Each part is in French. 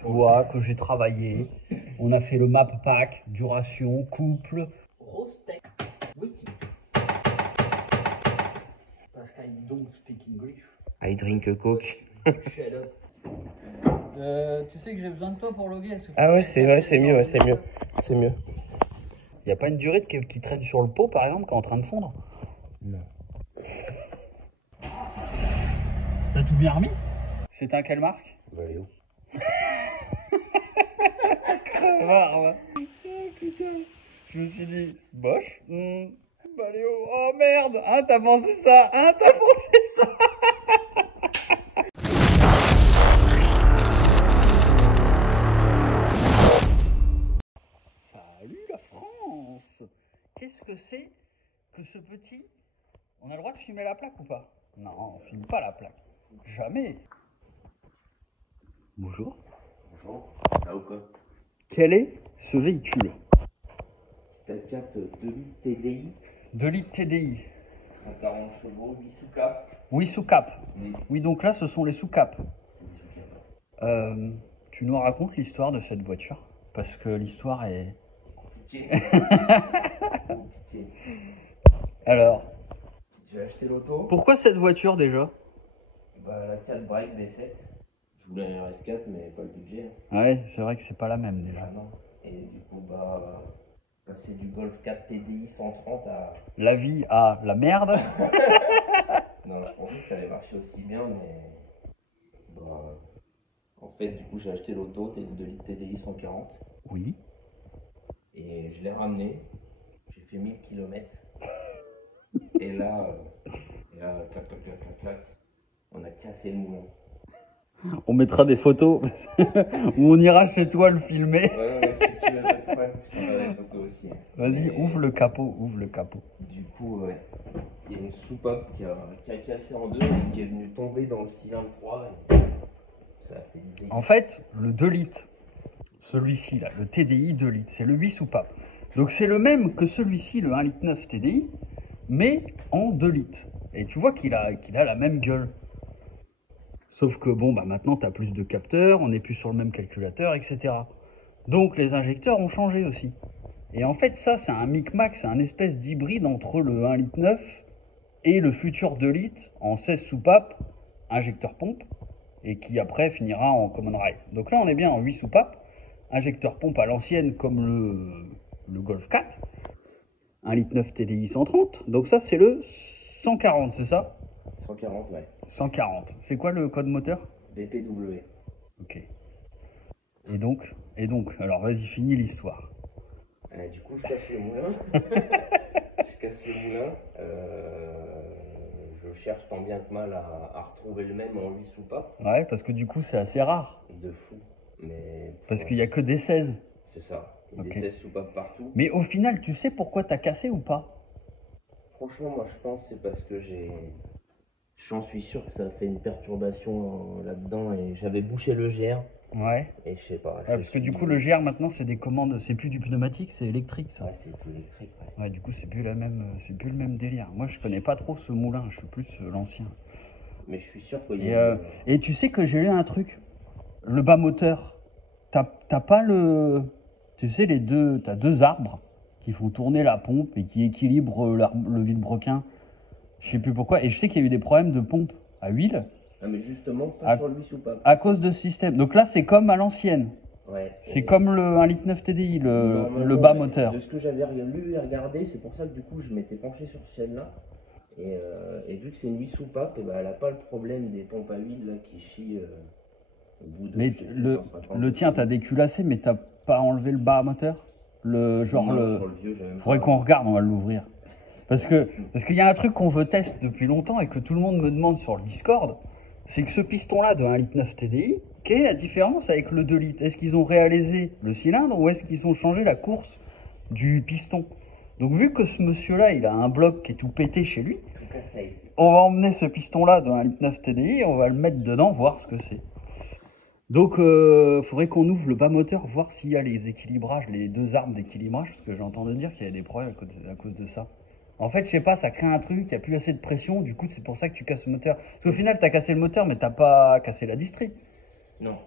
tu vois, que j'ai travaillé. On a fait le map pack, duration, couple. Rostec, wiki. Parce I don't speak English. I drink a coke. Shut up. Tu sais que j'ai besoin de toi pour loguer. Ah ouais, c'est mieux, ouais, c'est mieux. C'est mieux. Y a pas une durite qui traîne sur le pot, par exemple, qui est en train de fondre? Non. T'as tout bien remis? C'est un quelle marque? Valéo. Crevard, va. Oh putain. Je me suis dit, boche. Valéo. Oh merde. Hein, t'as pensé ça? Hein, t'as pensé ça? Salut la France. Qu'est-ce que c'est que ce petit... On a le droit de filmer la plaque ou pas? Non, on filme pas la plaque. Jamais. Bonjour. Bonjour. Ça ou quoi? Quel est ce véhicule? C'est un 4 2 litres TDI. 2 litres TDI. 140 chevaux, 8 sous-cap. Oui, sous-cap. Oui. Oui, donc là, ce sont les sous-caps. Tu nous racontes l'histoire de cette voiture? Parce que l'histoire est... Pitié. Pitié. Alors, J'ai acheté l'auto. pourquoi cette voiture déjà? Bah, la 4 break V7. Je voulais un RS4, mais pas le budget. Ouais, c'est vrai que c'est pas la même déjà. Ah non. Et du coup, bah, passer du Golf 4 TDI 130 à... La vie à la merde. Non, je pensais que ça allait marcher aussi bien, mais... Bah, en fait, du coup, j'ai acheté l'auto, 2 litres TDI 140. Oui. Et je l'ai ramené. J'ai fait 1000 km. Et là, clac, clac, clac, clac, clac, on a cassé le moulin. On mettra des photos où on ira chez toi le filmer. Ouais, si tu veux, pas de problème, parce qu'on a des photos aussi. Vas-y, Et ouvre le capot, ouvre le capot. Du coup, ouais, il y a une soupape qui a cassé en deux et qui est venue tomber dans le cylindre 3. Ça a fait du bruit. En fait, le 2 litres, celui-ci là, le TDI 2 litres, c'est le 8 soupapes. Donc c'est le même que celui-ci, le 1,9 litre TDI, mais en 2 litres. Et tu vois qu'il a la même gueule. Sauf que bon, bah maintenant tu as plus de capteurs, on n'est plus sur le même calculateur, etc. Donc les injecteurs ont changé aussi. Et en fait ça, c'est un micmac, c'est un espèce d'hybride entre le 1,9 litre et le futur 2 litres en 16 soupapes, injecteur pompe, et qui après finira en common rail. Donc là on est bien en 8 soupapes, injecteur pompe à l'ancienne comme le Golf 4, 1,9 litre TDI 130, donc ça c'est le 140, c'est ça? 140, ouais. 140. C'est quoi le code moteur? BPW. Ok. Et donc, alors vas-y, finis l'histoire. Du coup, je casse le moulin. Je casse le moulin. Je cherche tant bien que mal à retrouver le même en 8 soupapes. Ouais, parce que du coup, c'est assez rare. De fou. Mais parce qu'il n'y a que des 16. C'est ça. Okay. Des 16 soupapes partout. Mais au final, tu sais pourquoi t'as cassé ou pas? Franchement, moi, je pense que c'est parce que j'en suis sûr que ça a fait une perturbation là-dedans et j'avais bouché le GR. Ouais. Et je sais pas. Ouais, parce que du coup, le GR maintenant, c'est des commandes, c'est plus du pneumatique, c'est électrique, ça. Ouais, c'est plus électrique. Ouais. Ouais, du coup, c'est plus le même délire. Moi, je connais pas trop ce moulin, je suis plus l'ancien. Mais je suis sûr qu'il y a. Et tu sais que j'ai lu un truc. Le bas moteur, t'as pas le. Tu sais, t'as deux arbres qui font tourner la pompe et qui équilibrent le vilebrequin. Je sais plus pourquoi. Et je sais qu'il y a eu des problèmes de pompe à huile. Ah, mais justement, pas sur le 8 soupapes. À cause de ce système. Donc là, c'est comme à l'ancienne. Ouais. C'est comme le 1,9 litre TDI, le bas moteur. De ce que j'avais lu et regardé, c'est pour ça que du coup, je m'étais penché sur ce chaîne-là. Et vu que c'est une 8 soupapes, bah, elle n'a pas le problème des pompes à huile là, qui chient au bout de. Mais le tien, t'as déculassé, mais t'as pas enlevé le bas moteur? Sur le vieux, faudrait qu'on regarde, on va l'ouvrir. Parce qu'il y a un truc qu'on veut tester depuis longtemps et que tout le monde me demande sur le Discord, c'est que ce piston-là de 1,9 litre TDI, quelle est la différence avec le 2 litres? Est-ce qu'ils ont réalisé le cylindre ou est-ce qu'ils ont changé la course du piston? Donc vu que ce monsieur-là, il a un bloc qui est tout pété chez lui, on va emmener ce piston-là de 1,9 litre TDI et on va le mettre dedans, voir ce que c'est. Donc faudrait qu'on ouvre le bas moteur, voir s'il y a les équilibrages, les deux armes d'équilibrage, parce que j'ai entendu dire qu'il y a des problèmes à cause de ça. En fait, je sais pas, ça crée un truc, il n'y a plus assez de pression, du coup, c'est pour ça que tu casses le moteur. Parce qu'au final, tu as cassé le moteur, mais t'as pas cassé la distrie. Non.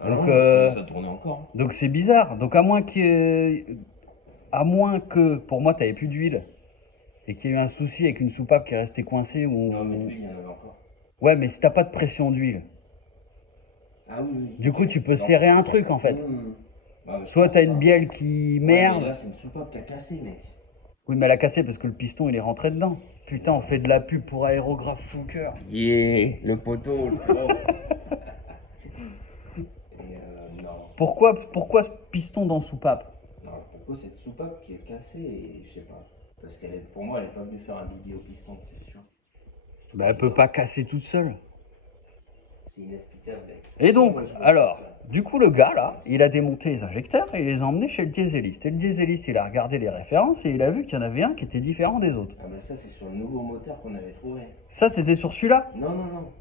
Ah Donc, non, parce que ça tournait encore. donc c'est bizarre. Donc à moins que pour moi, tu n'avais plus d'huile et qu'il y ait eu un souci avec une soupape qui est restée coincée Non, mais ou... lui, il y en avait encore. Ouais, mais si t'as pas de pression d'huile, Ah oui, oui. du coup, Ok. tu peux Non. serrer un truc en fait. Bah, je Soit pense t'as une pas. bielle qui Ouais, mais merde. là, c'est une soupape qui a cassé, mec. Oui, mais elle a cassé parce que le piston il est rentré dedans. Putain, on fait de la pub pour Aérographe Fouquer. Yeah, le poteau, le gros. Et non. Pourquoi ce piston dans soupape? Non, pourquoi cette soupape qui est cassée et je sais pas. Parce pour moi, elle est pas venue faire un bibit au piston, c'est sûr. Bah, elle peut pas casser toute seule. C'est inexplicable, mec. Et donc, Moi, je vois alors, ça. du coup, le gars là, il a démonté les injecteurs et il les a emmenés chez le dieseliste. Et le dieseliste, il a regardé les références et il a vu qu'il y en avait un qui était différent des autres. Ah bah ça, c'est sur le nouveau moteur qu'on avait trouvé. Ça, c'était sur celui-là? Non, non, non.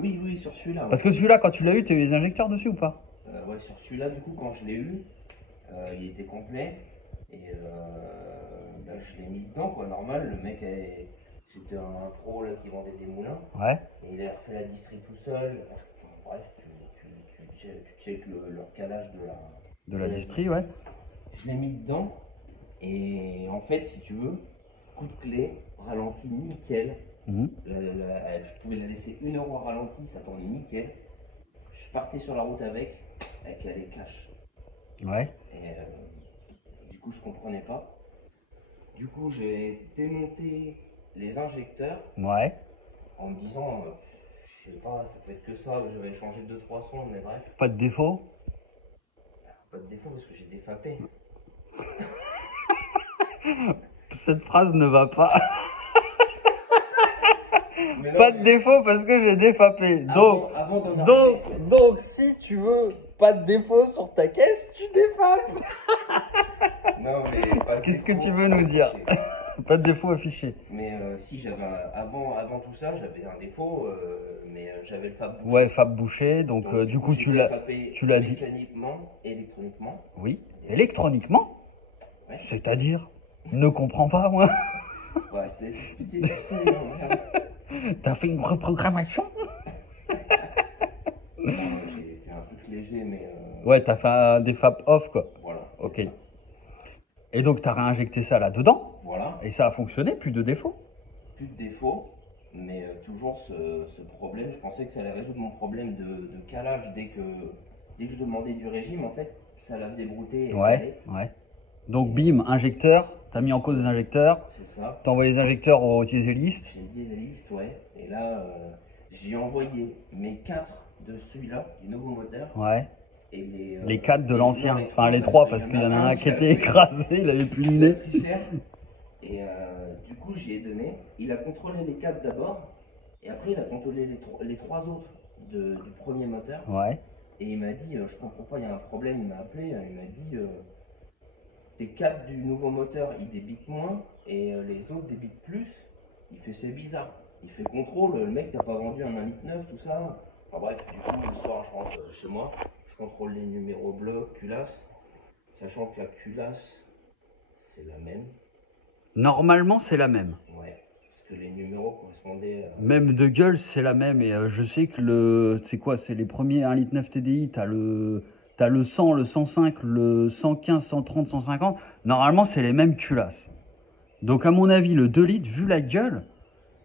Oui, oui, sur celui-là. Parce que celui-là, quand tu l'as eu, t'as eu les injecteurs dessus ou pas? Ouais, sur celui-là, du coup, quand je l'ai eu, il était complet. Et bah, je l'ai mis dedans, quoi. Normal, le mec, c'était un pro là, qui vendait des moulins. Ouais. Et il a refait la distri tout seul. Enfin, bref, tu checkes le recalage De la distri, ouais. Je l'ai mis dedans. Et en fait, si tu veux, coup de clé, ralenti nickel. Mhm. Je pouvais la laisser 1 heure au ralenti, ça tournait nickel. Je partais sur la route avec les caches. Ouais. Et du coup, je comprenais pas. Du coup, j'ai démonté les injecteurs Ouais. en me disant, je sais pas, ça peut être que ça, j'avais changé 2-3 sons, mais bref, Pas de défaut? pas de défaut parce que j'ai défapé. Cette phrase ne va pas. Mais non, Pas de défaut parce que j'ai défapé. avant d'en arriver, Donc, si tu veux pas de défaut sur ta caisse, tu défapes. non, mais pas de Qu'est-ce que défaut tu veux nous dire? affiché. Pas de défaut affiché. Mais si j'avais avant tout ça, j'avais un défaut, mais j'avais le fab bouché. Ouais, Fab Boucher. Donc, du coup, j'ai tu l'as dit. mécaniquement, électroniquement. Oui. Électroniquement? Ouais. C'est-à-dire? Ne comprends pas, moi. Ouais, je te laisse expliquer tout ça. Regarde. T'as fait une reprogrammation? Non, j'ai fait un truc léger, mais Ouais, t'as fait un défap off, quoi. voilà. c'est Ok. ça. Et donc, t'as réinjecté ça là-dedans. Voilà, Et ça a fonctionné, plus de défauts. plus de défauts, mais toujours ce problème. Je pensais que ça allait résoudre mon problème de calage dès que je demandais du régime, en fait, ça la faisait brouter et Ouais, caler. ouais. Donc, bim, injecteur. T'as mis en cause les injecteurs. C'est ça. T'as envoyé les injecteurs au dieseliste. J'ai dit dieseliste, ouais. Et là, j'ai envoyé mes 4 de celui-là, du nouveau moteur, Ouais. et Les 4 de non, l'ancien. les Enfin, les trois, 3 parce qu'il y en a un qui était a fait- écrasé, il avait plus le nez. plus cher. Et du coup, j'y ai donné. Il a contrôlé les 4 d'abord, et après, il a contrôlé les 3 autres du premier moteur. Ouais. Et il m'a dit, je comprends pas, il y a un problème. Il m'a appelé, il m'a dit, tes 4 du nouveau moteur, ils débitent moins, et les autres débitent plus. Il fait, c'est bizarre. Il fait contrôle, le mec n'a pas vendu un 1,9 litre, tout ça. Enfin bref, du coup, le soir, je rentre chez moi, je contrôle les numéros blocs, culasse, sachant que la culasse, c'est la même. Normalement, c'est la même. Ouais, parce que les numéros correspondaient à... Même de gueule, c'est la même. Et je sais que c'est quoi? C'est les premiers 1,9 litre TDI. T'as le 100, le 105, le 115, 130, 150. Normalement, c'est les mêmes culasses. Donc, à mon avis, le 2 litres, vu la gueule,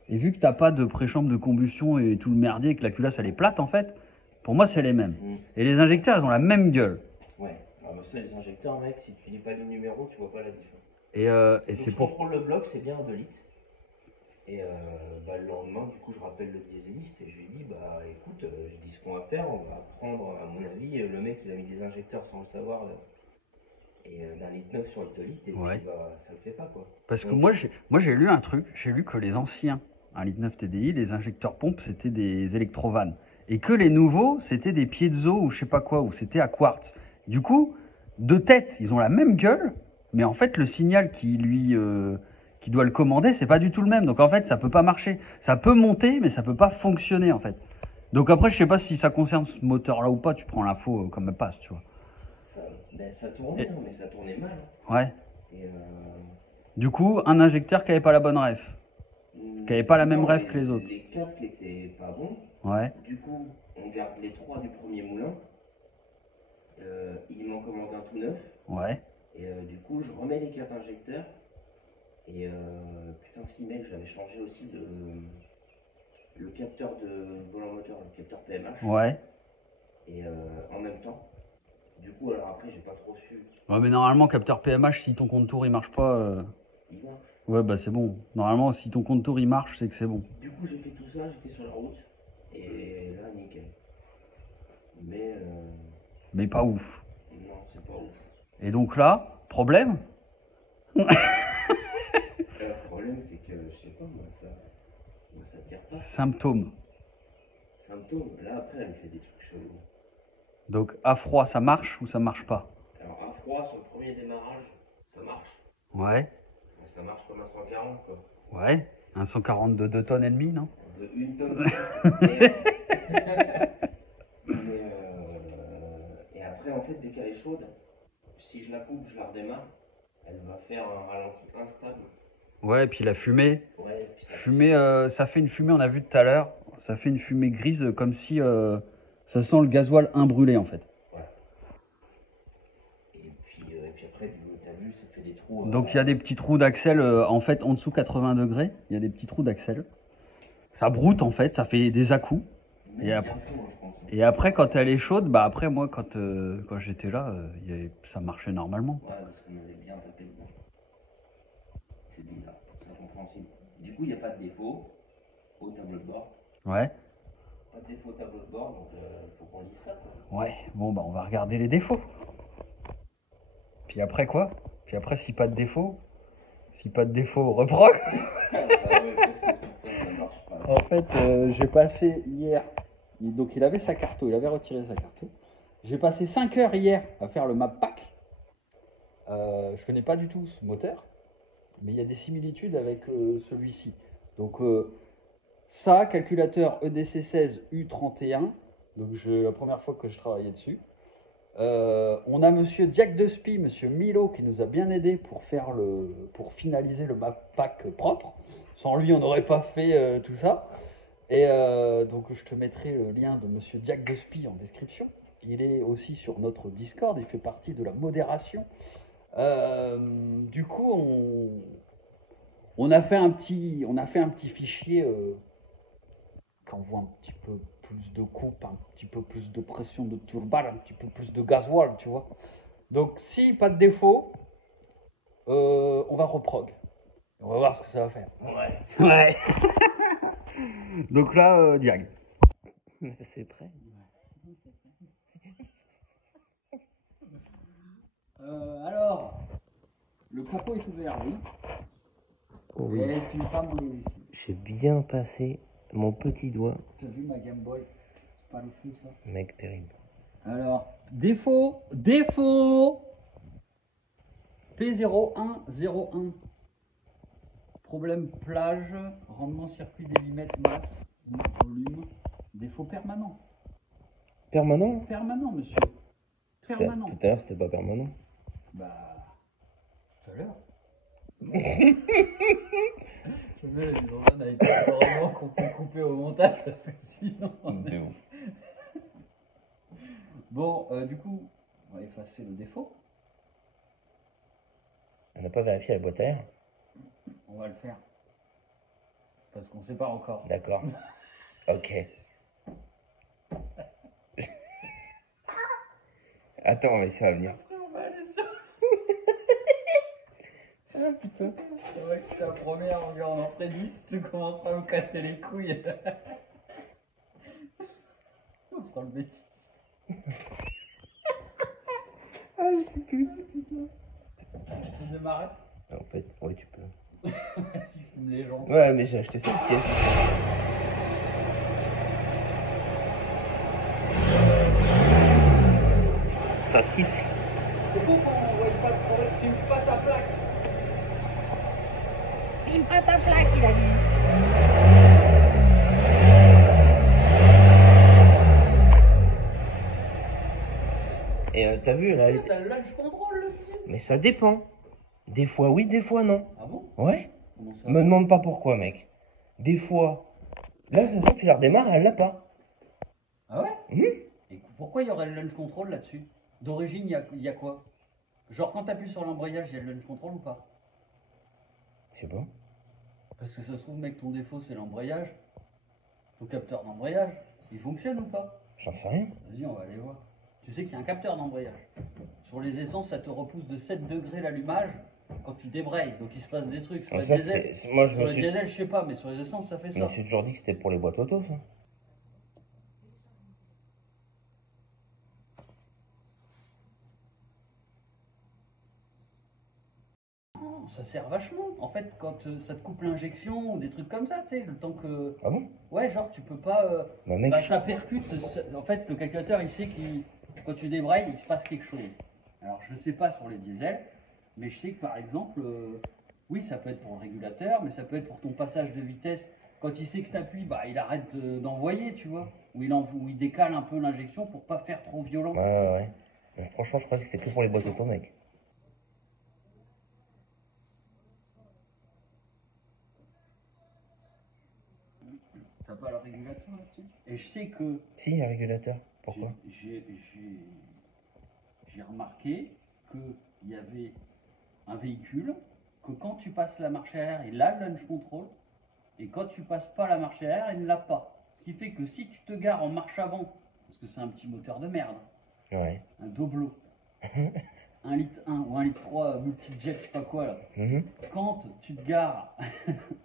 et vu que t'as pas de préchambre de combustion et tout le merdier, que la culasse elle est plate en fait, pour moi c'est les mêmes. Et les injecteurs, ils ont la même gueule. Ouais, ah bah ça, les injecteurs, mec, si tu lis pas les numéros, tu vois pas la différence. Et Donc, c'est je pour... contrôle le bloc, c'est bien un 2 litres. Et bah, le lendemain, du coup, je rappelle le dieseliste et je lui dis, bah écoute, je dis ce qu'on va faire, on va prendre, à mon avis, le mec il a mis des injecteurs sans le savoir, et d'un litre 9 sur le 2 litres, et Ouais. puis bah ça le fait pas quoi. Parce que Donc, moi j'ai lu un truc, j'ai lu que les anciens 1,9 litre TDI, les injecteurs pompes, c'était des électrovannes. Et que les nouveaux, c'était des piezo ou je sais pas quoi, ou c'était à quartz. Du coup, de tête, ils ont la même gueule, mais en fait le signal qui doit le commander, c'est pas du tout le même. Donc en fait, ça peut pas marcher. Ça peut monter, mais ça peut pas fonctionner en fait. Donc après, je sais pas si ça concerne ce moteur-là ou pas, tu prends l'info comme elle passe, tu vois. ça tournait, Et- hein, mais ça tournait mal. Ouais. Et, Du coup, un injecteur qui avait pas la bonne ref. Qui avait pas la même non, ref que les autres. Les 4 qui étaient pas bons, Ouais. du coup, on garde les 3 du premier moulin, il m'en commande un tout neuf. Ouais. Et du coup, je remets les quatre injecteurs. Et putain, si mec, j'avais changé aussi le capteur de volant moteur, le capteur PMH. Ouais. Et en même temps. Du coup, alors après, j'ai pas trop su. Ouais, mais normalement, capteur PMH, si ton contour il marche pas. Il marche. Ouais, bah c'est bon. Normalement, si ton contour il marche, c'est que c'est bon. Du coup, j'ai fait tout ça, j'étais sur la route. Et là, nickel. Mais Mais pas ouf. non, c'est pas ouf. Et donc là, problème? Le problème, c'est que, je sais pas, moi, ça tire pas. Symptômes. Symptômes. Là, après, elle me fait des trucs chelous. Donc à froid, ça marche ou ça marche pas? Alors, à froid, sur le premier démarrage, ça marche. Ouais. Mais ça marche comme un 140, quoi. Ouais. Un 140 de 2 tonnes et demie, non? De 1 tonne. Mais, et après, en fait, dès qu'elle est chaude, si je la coupe, je la redémarre, elle va faire un ralenti instable. Ouais, et puis la fumée. Ouais, puis ça Fumée, ça fait une fumée, on a vu tout à l'heure. Ça fait une fumée grise comme si ça sent le gasoil imbrûlé en fait. Ouais. Et puis après, t'as vu, ça fait des trous. Donc il y a des petits trous d'axel en fait en dessous 80 degrés. Il y a des petits trous d'axel. Ça broute en fait, ça fait des à-coups. Et après, et après, quand elle est chaude, bah après moi quand j'étais là, ça marchait normalement. Ouais, parce qu'on avait bien tapé dedans. C'est bizarre, c'est incompréhensible. Du coup, il n'y a pas de défaut au tableau de bord. Ouais. Pas de défaut au tableau de bord, donc faut qu'on lise ça, quoi. Ouais, bon bah on va regarder les défauts. Puis après quoi? Puis après si pas de défaut, reprog. Ah ouais, parce que putain, ça marche pas. En fait, j'ai passé hier, donc il avait sa carte, il avait retiré sa carte. J'ai passé 5 heures hier à faire le map pack. Je connais pas du tout ce moteur, mais il y a des similitudes avec celui-ci. Donc ça, calculateur EDC16 U31, donc la première fois que je travaillais dessus. On a monsieur Jack Despy, monsieur Milo qui nous a bien aidé pour finaliser le map pack propre. Sans lui, on n'aurait pas fait tout ça. Et donc je te mettrai le lien de monsieur Jack Despy en description. Il est aussi sur notre Discord, il fait partie de la modération. Du coup, on a fait un petit fichier qui envoie un petit peu plus de coupe, un petit peu plus de pression de turbine, un petit peu plus de gasoil, tu vois. Donc si pas de défaut, on va reprog. On va voir ce que ça va faire. Ouais. Ouais. Donc là, Diag. C'est prêt. Alors, le capot est ouvert, oui. Oui. Et elle filme pas mon logiciel. J'ai bien passé mon petit doigt. T'as vu ma Game Boy? C'est pas le feu ça? Mec, terrible. Alors, défaut P0101. Problème plage, rendement circuit délimètre masse, volume, défaut permanent. Permanent? Permanent, monsieur. Permanent. Tout à l'heure, c'était pas permanent. Bah, tout à l'heure. Je mets la mise en scène avec vraiment qu'on peut couper au montage parce que sinon. Mais bon. Bon, du coup, on va effacer le défaut. On n'a pas vérifié la boîte à air? On va le faire. Parce qu'on sait pas encore. D'accord. Ok. Attends, mais ça va venir. On va aller sur. Ah putain. C'est vrai que c'est la première, on en ferait 10, tu commenceras à me casser les couilles. On sera le bêtise. Ah, je peux plus. Tu peux démarrer? En fait, oui, tu peux. Tu fumes les gens. Ouais, mais j'ai acheté cette pièce. Ça siffle. C'est bon qu'on voit pas de problème, tu me pas ta plaque. Filme pas ta plaque, il a dit. Et t'as vu, là, T'as le launch control là-dessus. mais ça dépend. Des fois oui, des fois non. Ah bon? Ouais. Comment ça? Me demande pas pourquoi, mec. Des fois, là, ça se voit que tu la redémarres, elle l'a pas. Ah ouais? Hum. Et pourquoi il y aurait le launch control là-dessus? D'origine, il y a quoi? Genre quand tu appuies sur l'embrayage, il y a le launch control ou pas? Je sais pas. Parce que ça se trouve, mec, ton défaut c'est l'embrayage. Ton capteur d'embrayage, il fonctionne ou pas? J'en sais rien. Vas-y, on va aller voir. Tu sais qu'il y a un capteur d'embrayage. Sur les essences, ça te repousse de 7 degrés l'allumage quand tu débrayes. Donc il se passe des trucs. Sur Ah, le ça, diesel, moi, je sur me le suis... diesel, je sais pas, mais sur les essences, ça fait je ça. me suis toujours dit que c'était pour les boîtes auto, ça. Non, ça sert vachement. En fait, quand ça te coupe l'injection ou des trucs comme ça, tu sais, le temps que. Ah bon? Ouais, genre, tu peux pas. Bah, mec, Bah, ça percute. En fait, le calculateur, il sait que quand tu débrayes, il se passe quelque chose. Alors, je sais pas sur les diesels, mais je sais que par exemple, oui, ça peut être pour le régulateur, mais ça peut être pour ton passage de vitesse. Quand il sait que tu appuies, bah, il arrête d'envoyer, tu vois. Ou il décale un peu l'injection pour pas faire trop violent. ouais. Mais franchement, je crois que c'était que pour les boîtes auto, mec. T'as pas le régulateur là-dessus? Et je sais que Si, il y a un régulateur. Pourquoi? j'ai remarqué qu'il y avait un véhicule, que quand tu passes la marche arrière, il a le launch control, et quand tu passes pas la marche arrière, il ne l'a pas. Ce qui fait que si tu te gares en marche avant, parce que c'est un petit moteur de merde, Ouais. un Doblo, 1 litre 1 ou 1 litre 3 multi-jet, je sais pas quoi là, Mhm. quand tu te gares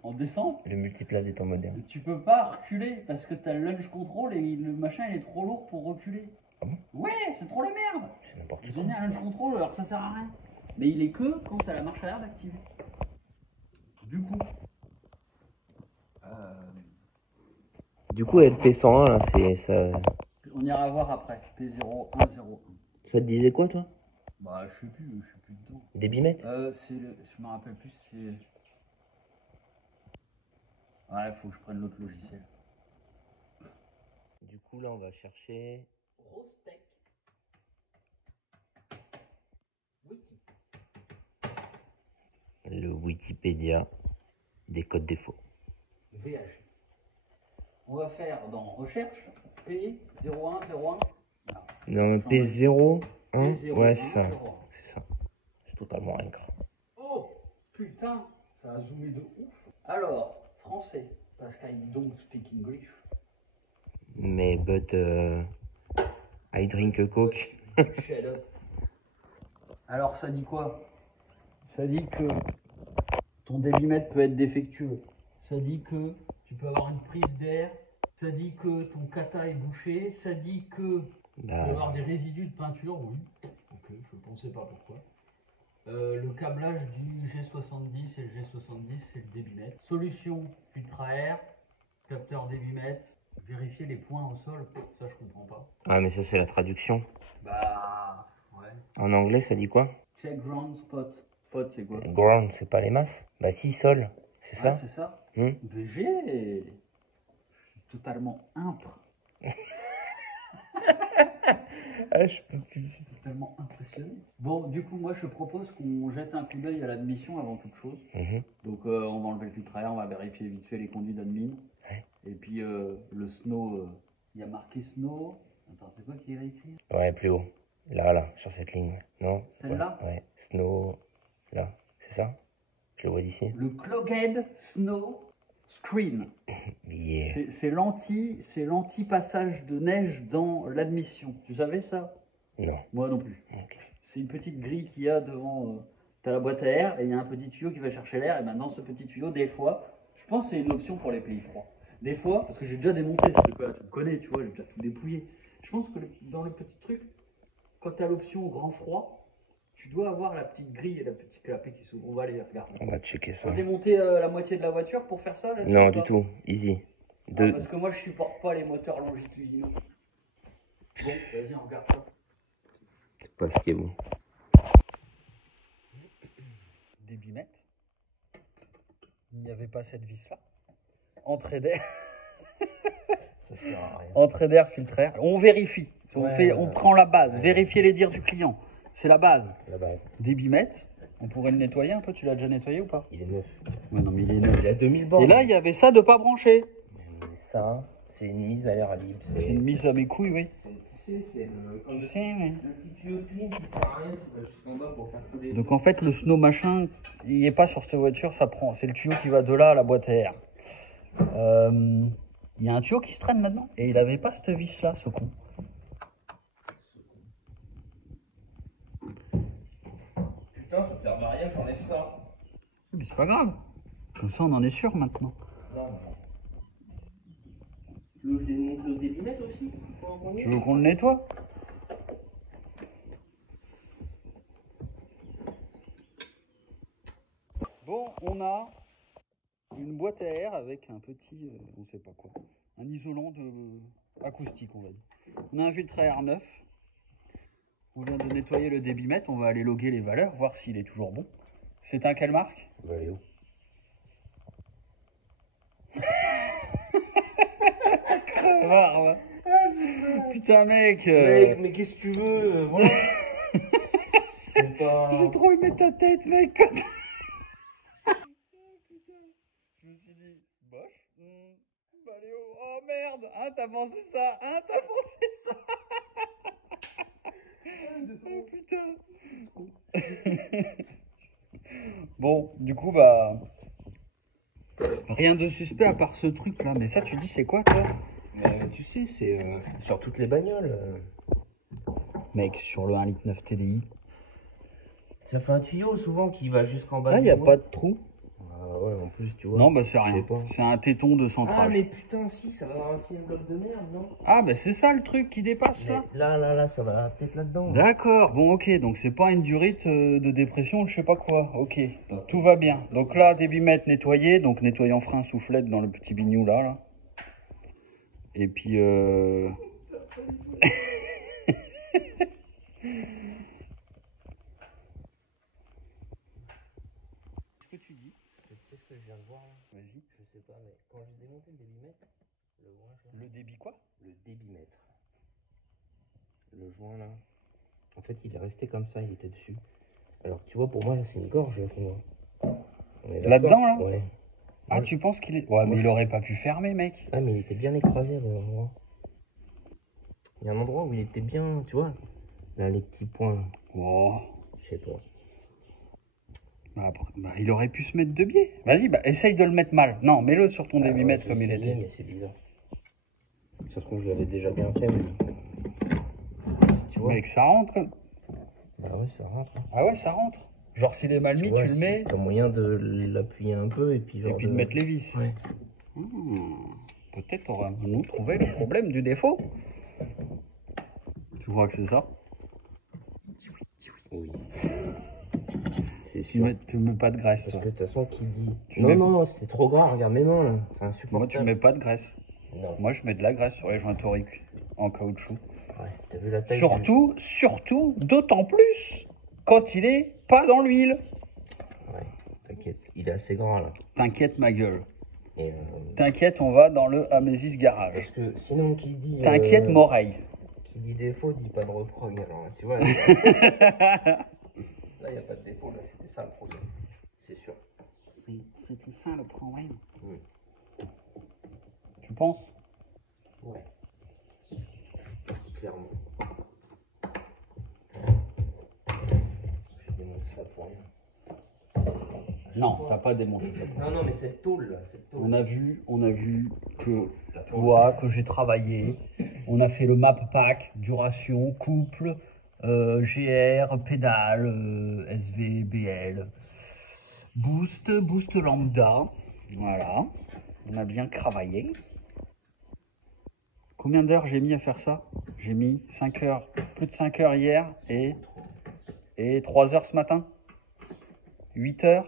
en descente, Le multiplat des temps modernes. tu peux pas reculer parce que tu as le launch control et le machin il est trop lourd pour reculer. Ah bon? Ouais, c'est trop la merde. C'est n'importe Ils quoi. ont mis un launch control alors que ça sert à rien. Mais il est que quand tu as la marche arrière d'activer. Du coup, Du coup, LP101, là, c'est ça. on ira voir après. P0101. Ça te disait quoi, toi? Bah, je sais plus dedans. Débitmètre? Je me rappelle plus, c'est. Ouais, faut que je prenne l'autre logiciel. Du coup, là, on va chercher. Rostec. Wiki. Le Wikipédia des codes défauts. VH. On va faire dans recherche P0101. Non, P01? P0101. Ouais, c'est ça. C'est ça. C'est totalement rien. Oh putain, ça a zoomé de ouf. Alors, français, parce qu'I don't speak English. Mais, I drink a coke. Shut up. Alors, ça dit quoi? Ça dit que ton débitmètre peut être défectueux. Ça dit que tu peux avoir une prise d'air. Ça dit que ton kata est bouché. Ça dit que tu peux avoir des résidus de peinture. Oui. Ok, je ne pensais pas pourquoi. Le câblage du G70 et le G70, c'est le débitmètre. Solution, filtre à air, capteur débitmètre. Vérifier les points au sol, ça je comprends pas. Ah, mais ça, c'est la traduction. Bah, ouais. En anglais, ça dit quoi? Check ground spot. Spot, c'est quoi? Ground, c'est pas les masses? Bah, si, sol. C'est Ouais, ça? c'est ça. Hmm. BG, je suis totalement impre. Ah, je peux plus. Je suis totalement impressionné. Bon, du coup, moi je propose qu'on jette un coup d'œil à l'admission avant toute chose. Mhm. Donc, on va enlever le filtre à air, on va vérifier vite fait les conduits d'admin. Ouais. Et puis, le snow, il y a marqué snow. Attends, c'est quoi qui est écrit? Ouais, plus haut. Là, sur cette ligne. Non? Celle-là? Ouais. Snow. Là. C'est ça? Je le vois d'ici. Le clogged snow screen. Yeah. C'est l'anti-passage de neige dans l'admission. Tu savais ça? Non. Moi non plus. Ok. C'est une petite grille qu'il y a devant. Tu as la boîte à air et il y a un petit tuyau qui va chercher l'air. Et maintenant, ce petit tuyau, des fois, je pense que c'est une option pour les pays froids. Des fois, parce que j'ai déjà démonté ce truc-là, tu me connais, tu vois, j'ai déjà tout dépouillé. Je pense que dans le petit truc, quand tu as l'option grand froid, tu dois avoir la petite grille et la petite clapet qui s'ouvre. On va aller regarder. On va checker Faut ça. démonter la moitié de la voiture pour faire ça là, Non, ou du pas? tout. Easy. Ah, parce que moi, je supporte pas les moteurs longitudinaux. Bon, vas-y, on regarde ça. C'est pas ce qui est bon. Débitmètre. Il n'y avait pas cette vis-là. Entrée d'air. Ça sert à rien. Entrée d'air, filtre air. On vérifie. On prend la base. Ouais. Vérifier les dires du client. C'est la base. La base. Débitmètre. On pourrait le nettoyer un peu. Tu l'as déjà nettoyé ou pas? Il est neuf. Ouais, non, mais il est neuf. Il a 2000 bornes. Et là, il y avait ça de pas brancher. Mais ça, c'est une mise à l'air libre. C'est une mise à mes couilles, oui. sais, c'est comme Je sais, mais... le petit tuyau de clim qui sert à rien, qui va jusqu'en bas pour faire couler. Donc en fait, le snow machin, il n'est pas sur cette voiture, ça prend. C'est le tuyau qui va de là à la boîte à air. Il y a un tuyau qui se traîne là-dedans. Et il avait pas cette vis-là, ce con. Putain, ça sert à rien que j'enlève ça. Mais c'est pas grave. Comme ça, on en est sûr maintenant. Non, non. Tu veux que je démonte le débitmètre aussi? Tu veux qu'on le nettoie? Bon, on a une boîte à air avec un petit, on sait pas quoi, un isolant acoustique, on va dire. On a un filtre à air neuf. On vient de nettoyer le débitmètre, on va aller loguer les valeurs, voir s'il est toujours bon. C'est un quelle marque? Valeo. Crevard, va. Putain mec, Mec, mais qu'est-ce que tu veux? Voilà. C'est pas... j'ai trop aimé ta tête mec. Putain. Je me suis dit, bof, Valéo, oh merde, hein t'as pensé ça, hein t'as pensé ça. Oh putain. Bon, du coup, bah... rien de suspect à part ce truc là, mais ça tu dis c'est quoi toi? Mais tu sais, c'est sur toutes les bagnoles. Mec, sur le 1,9 litre TDI. Ça fait un tuyau souvent qui va jusqu'en bas. Ah, du y a bois. pas de trou? Ah ouais, en plus, tu vois. Non, bah c'est je rien. sais pas. C'est un téton de Ah, centrage. mais putain, si, ça va ramasser le bloc de merde, non? Ah, bah c'est ça le truc qui dépasse Mais là. là, ça va peut-être là-dedans. D'accord, bon ok, donc c'est pas une durite de dépression ou je sais pas quoi, ok, donc tout va bien. Donc là, débitmètre nettoyé, donc nettoyant frein, soufflette dans le petit bignou là. Et puis Qu'est-ce que tu dis? Tu sais ce que je viens de voir là? Vas-y. Je sais pas, mais quand j'ai démonté le débitmètre, le joint, Le débit quoi? le débitmètre. Le joint là. En fait, il est resté comme ça, il était dessus. Alors, tu vois, pour moi, là, c'est une gorge qu'on voit. On est d'accord? Là-dedans là? Ouais. Ah, tu penses qu'il est... Ouais, mais il aurait pas pu fermer, mec. Ah, mais il était bien écrasé, le endroit. Il y a un endroit où il était bien, tu vois. Là, les petits points, là. Oh. Je sais pas. Bah, après, bah, il aurait pu se mettre de biais. Vas-y, bah essaye de le mettre mal. Non, mets-le sur ton Ah, débitmètre ouais, comme il j'ai essayé, était. mais c'est bizarre. Ça se trouve, je l'avais déjà bien fait, mais... Tu vois? Mec, ça rentre. Bah ouais, ça rentre. Ah ouais, ça rentre. Genre, s'il est mal mis, vois, tu le mets t'as moyen de l'appuyer un peu et puis et genre puis de mettre les vis. Ouais. Peut-être aurons-nous trouvé le problème du défaut. Tu crois que c'est ça? Oui. C'est Tu sûr. mets pas de graisse, Parce toi. que de toute façon, qui dit... Tu Non, mets- non, c'était trop gras, regarde mes mains, là. C'est Moi, insupportable. tu mets pas de graisse. Non. Moi, je mets de la graisse sur les joints toriques en caoutchouc. Ouais, t'as vu la taille Surtout, d'autant plus quand il est pas dans l'huile. Ouais, t'inquiète. Il est assez grand, là. T'inquiète, ma gueule. Et, T'inquiète, on va dans le Amésis Garage. parce que sinon, qui dit... T'inquiète, Moreille. Qui dit défaut, dit pas de reprog. Alors, tu vois... Là, il n'y a pas de défaut, là. C'était ça, le problème. C'est sûr. C'était ça le problème. Oui. Tu penses? Ouais. Clairement. J'ai démonté ça pour rien. Non, t'as pas démonté ça. Non, mais cette tôle là, cette tôle. On a vu que toi, que j'ai travaillé. On a fait le map pack, duration, couple, GR, pédale, SVBL, boost lambda. Voilà. On a bien travaillé. Combien d'heures j'ai mis à faire ça? J'ai mis 5 heures, plus de 5 heures hier et 3 heures ce matin. 8 heures.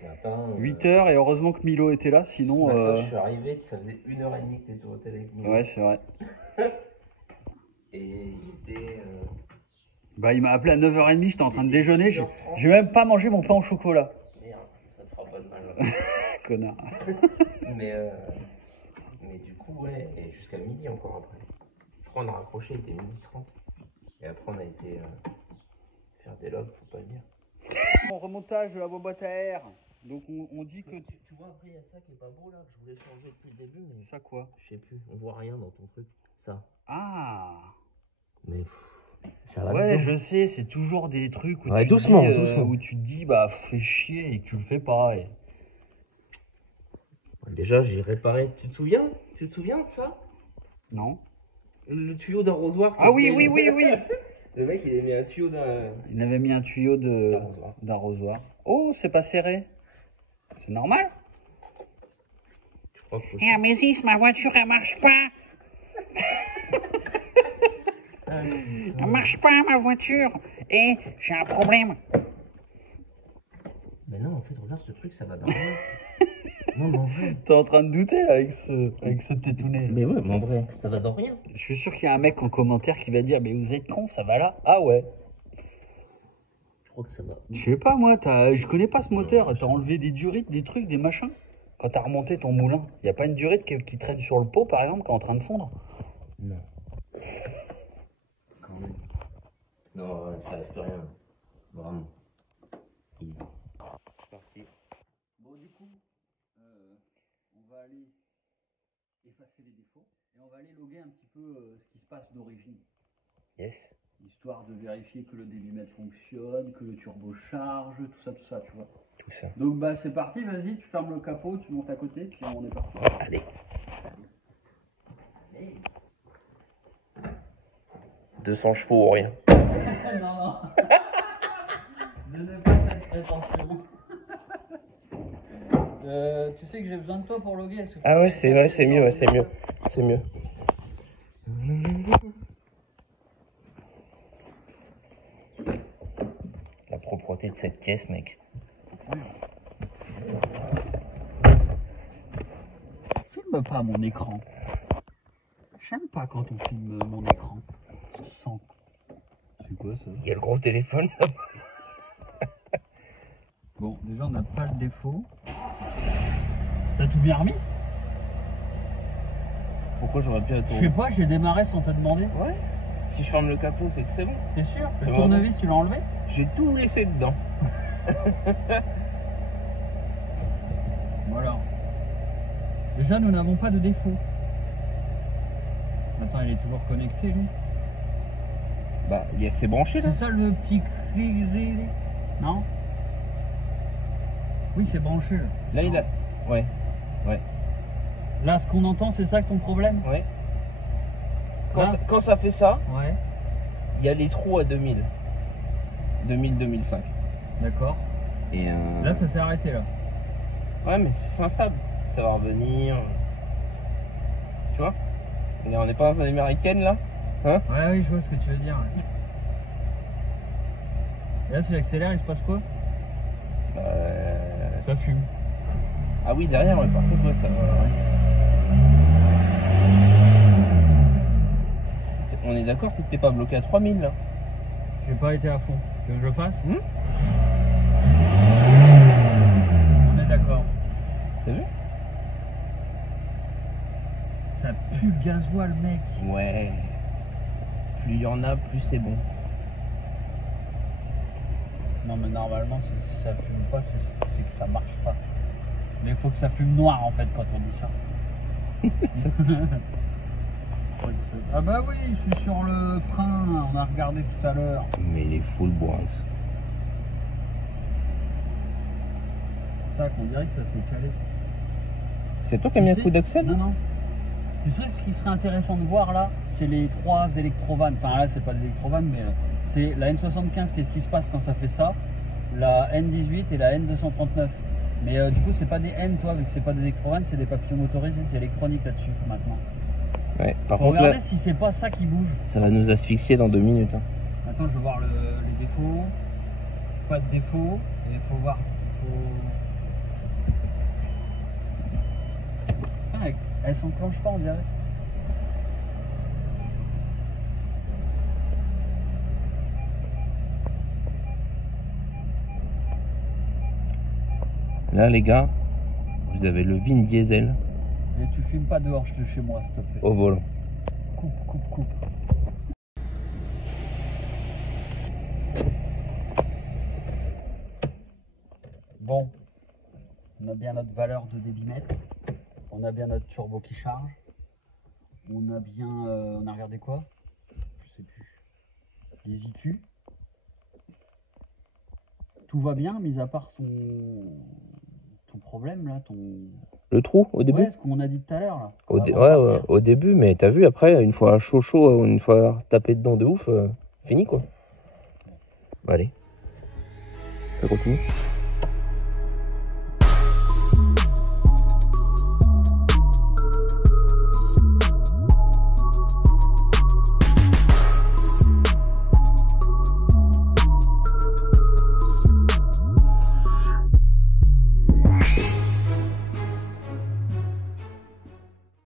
Ce matin. 8 heures, et heureusement que Milo était là, sinon... Ce matin, je suis arrivé, ça faisait 1h30 que t'étais au hôtel avec Milo. Ouais, c'est vrai. Et il était... Bah, il m'a appelé à 9h30, j'étais en train de déjeuner, j'ai 10h30. même pas mangé mon pain au chocolat. Merde, ça te fera pas de mal. Connard. mais du coup, ouais, et jusqu'à midi encore après. Je crois qu'on a raccroché, il était 12h30. Et après, on a été faire des logs, faut pas le dire. Bon, remontage de la boîte à air. Donc on dit que... Tu vois, après, il y a ça qui est pas beau là, que je voulais changer depuis le début, mais Ça quoi? je sais plus, on voit rien dans ton truc. Ça. Ah, Mais ça va. Ouais, dedans. je sais, c'est toujours des trucs où, Ouais, tu te doucement, dis, doucement. où tu te dis, bah, fais chier et que tu le fais pas. Et... Déjà, j'ai réparé. Tu te souviens? Tu te souviens de ça? Non? Le tuyau d'arrosoir. Ah oui, oui, oui, oui! Le mec, il a mis un tuyau d'un. Il avait mis un tuyau D'arrosoir. d'arrosoir. Oh, c'est pas serré. C'est normal? Je crois que. Ah, mais si, ma voiture, elle marche pas. Elle marche pas, ma voiture. Et j'ai un problème. Mais non, en fait, regarde ce truc, ça va dans rien. Non, mais en vrai. T'es en train de douter là, avec ce tétounet. Mais ouais, mais en vrai, ça va dans rien. Je suis sûr qu'il y a un mec en commentaire qui va dire, mais vous êtes con, ça va là? Ah ouais. Je crois que ça va. Je sais pas moi, je connais pas ce moteur. T'as enlevé des durites, des trucs, des machins. Quand t'as remonté ton moulin, y a pas une durite qui traîne sur le pot par exemple, qui est en train de fondre? Non. Quand même. Non, ça reste rien. Vraiment. Easy. C'est parti. Bon, du coup, on va aller effacer les défauts et on va aller loguer un petit peu ce qui se passe d'origine. Yes. Histoire de vérifier que le débitmètre fonctionne, que le turbo charge, tout ça, tu vois. Tout ça. Donc, bah, c'est parti, vas-y, tu fermes le capot, tu montes à côté, puis on est parti. Allez. 200 chevaux ou rien. Non, je n'ai pas cette prétention. Tu sais que j'ai besoin de toi pour loguer. Ah ouais, c'est mieux, ouais, c'est mieux. C'est mieux. La propreté de cette caisse, mec. Filme pas mon écran. J'aime pas quand on filme mon écran. Ça sent. C'est quoi ça? Il y a le gros téléphone là. Bon, déjà on n'a pas le défaut. T'as tout bien remis? Pourquoi j'aurais pu Je attendre? sais pas, j'ai démarré sans te demander. Ouais. Si je ferme le capot, c'est que c'est bon. T'es sûr? Le Ouais, tournevis, tu l'as enlevé? J'ai tout laissé dedans. Voilà. Déjà, nous n'avons pas de défaut. Attends, il est toujours connecté, lui. Bah, c'est branché là. C'est ça le petit cri. Non? Oui, c'est branché là. Là, il a. Ouais. Ouais. Là, ce qu'on entend, c'est ça ton problème? Ouais. Là Quand ça fait ça, Ouais, il y a les trous à 2000. 2000-2005. d'accord. Et Là, ça s'est arrêté là. ouais, mais c'est instable. Ça va revenir. Tu vois? On n'est pas dans une américaine là? Hein? Ouais, oui, je vois ce que tu veux dire. Ouais. Et là, si j'accélère, il se passe quoi? Ça fume. Ah oui, derrière, ouais, par contre, ouais, ça va. Ouais. On est d'accord, t'étais pas bloqué à 3000 là? J'ai pas été à fond. Tu veux que je le fasse? On est d'accord. T'as vu? Ça pue le gasoil, mec. Ouais. Plus il y en a, plus c'est bon. Non, mais normalement, si ça fume pas, c'est que ça marche pas. Mais il faut que ça fume noir en fait quand on dit ça. Ah bah oui, je suis sur le frein, on a regardé tout à l'heure. Mais il est full bois. Tac, on dirait que ça s'est calé. C'est toi qui as mis un Tu coup sais- d'axel? Non, non. Tu sais ce qui serait intéressant de voir là, c'est les trois électrovannes. Enfin là, c'est pas des électrovannes, mais c'est la N75, qu'est-ce qui se passe quand ça fait ça, la N18 et la N239. Mais du coup, c'est pas des N, toi, vu que c'est pas des électrovannes, c'est des papillons motorisés, c'est électronique là-dessus maintenant. Ouais, par Faut contre regarder là, si c'est pas ça qui bouge. ça va nous asphyxier dans 2 minutes. Hein. Attends, je veux voir les défauts. Pas de défauts. Et il faut voir. Ah, elle s'enclenche pas, on dirait. Là les gars, vous avez le Vin Diesel Et tu filmes pas dehors de chez moi, s'il te plaît. au volant. Coupe. Bon, on a bien notre valeur de débitmètre, on a bien notre turbo qui charge, on a bien, on a regardé quoi? Je sais plus. les IQ. Tout va bien, mis à part ton problème là, Le trou au début. Ouais, ce qu'on a dit tout à l'heure là. Ouais, au début, mais t'as vu après, une fois chaud, une fois tapé dedans de ouf, fini quoi. Allez, ça continue.